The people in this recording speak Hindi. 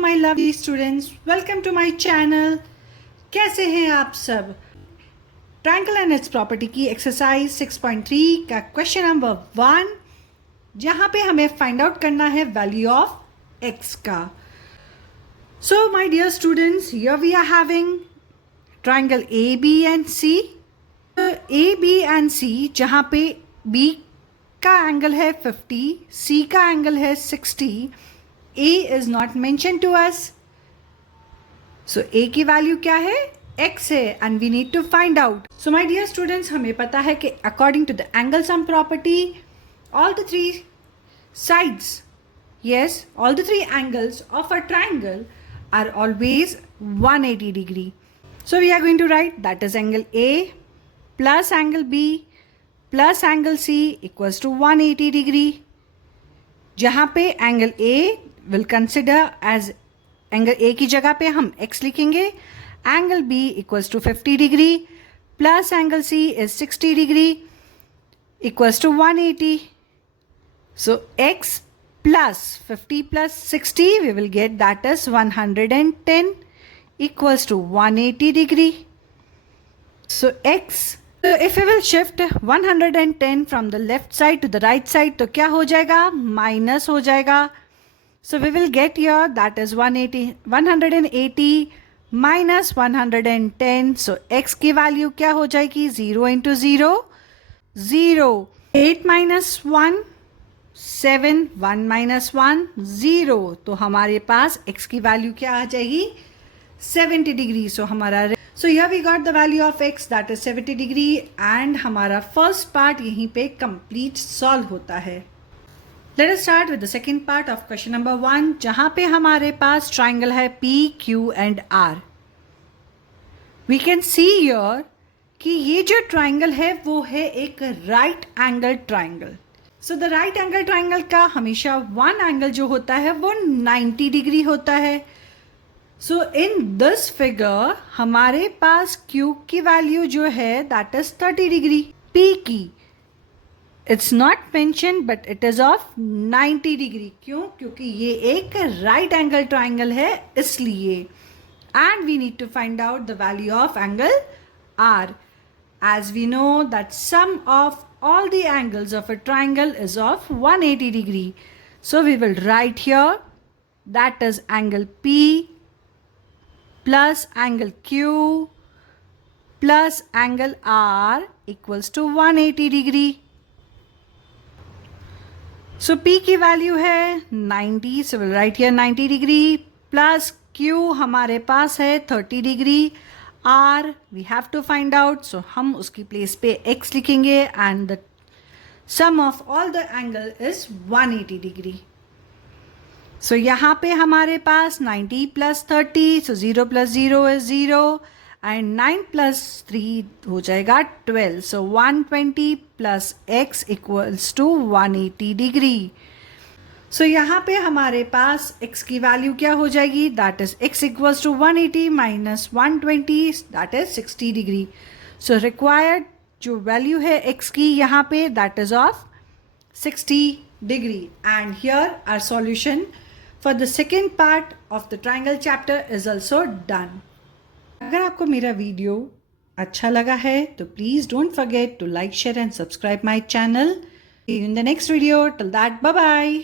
my lovely students, welcome to my channel. कैसे हैं आप सब? ट्रायंगल एंड इट्स प्रॉपर्टी की एक्सरसाइज 6.3 का क्वेश्चन नंबर 1, जहाँ पे हमें फाइंड आउट करना है वैल्यू ऑफ x का. So my dear students, here we are having triangle A B and C. A B and C, जहाँ पे b का एंगल है 50, c का एंगल है 60. A is not mentioned to us. So A की वैल्यू क्या है? X है and we need to find out. So my dear students, हमें पता है कि according to the angle sum property, all the three sides, yes, all the three angles of a triangle are always 180 degree. So we are going to write that is angle A plus angle B plus angle C equals to 180 degree. जहाँ पे angle A will consider as angle A की जगह पे हम x लिखेंगे. Angle B equals to 50 degree plus angle C is 60 degree equals to 180. So x plus 50 plus 60 we will get that is 110 equals to 180 degree. So x, if we will shift 110 from the left side to the right side तो क्या हो जाएगा? माइनस हो जाएगा. So we will get here that is 180 minus 110. So x की वैल्यू क्या हो जाएगी? 0 into 0, 0. 8 minus 1, 7. 1 minus 1, 0. तो हमारे पास x की वैल्यू क्या आ जाएगी? 70 degree. So here we got the value of x that is 70 degree and हमारा first part यहीं पे complete solve होता है. Let us start with the second part of question number 1, जहाँ पे हमारे पास triangle है P, Q and R. We can see here कि ये जो triangle है वो है एक right angle triangle. So the right angle triangle का हमेशा one angle जो होता है वो 90 degree होता है. So in this figure हमारे पास Q की value जो है that is 30 degree. P की It's not mentioned but it is of 90 degree. क्यों? क्योंकि ये एक right angle triangle है इसलिए. And we need to find out the value of angle R. As we know that sum of all the angles of a triangle is of 180 degree. So we will write here that is angle P plus angle Q plus angle R equals to 180 degree. So P की वैल्यू है 90, so we'll write here 90 degree plus Q हमारे पास है 30 degree. R we have to find out, so हम उसकी प्लेस पे x लिखेंगे and the sum of all the angle is 180 degree. So यहाँ पे हमारे पास 90 plus 30, so 0 plus 0 is 0 and 9 plus 3 हो जाएगा 12. So 120 plus x equals to 180 degree. So यहाँ पे हमारे पास x की वैल्यू क्या हो जाएगी? That is x equals to 180 minus 120 that is 60 degree. So required जो वैल्यू है x की यहाँ पे that is of 60 degree. And here our solution for the second part of the triangle chapter is also done. अगर आपको मेरा वीडियो अच्छा लगा है तो please don't forget to like, share and subscribe my channel. In the next video, till that, bye bye.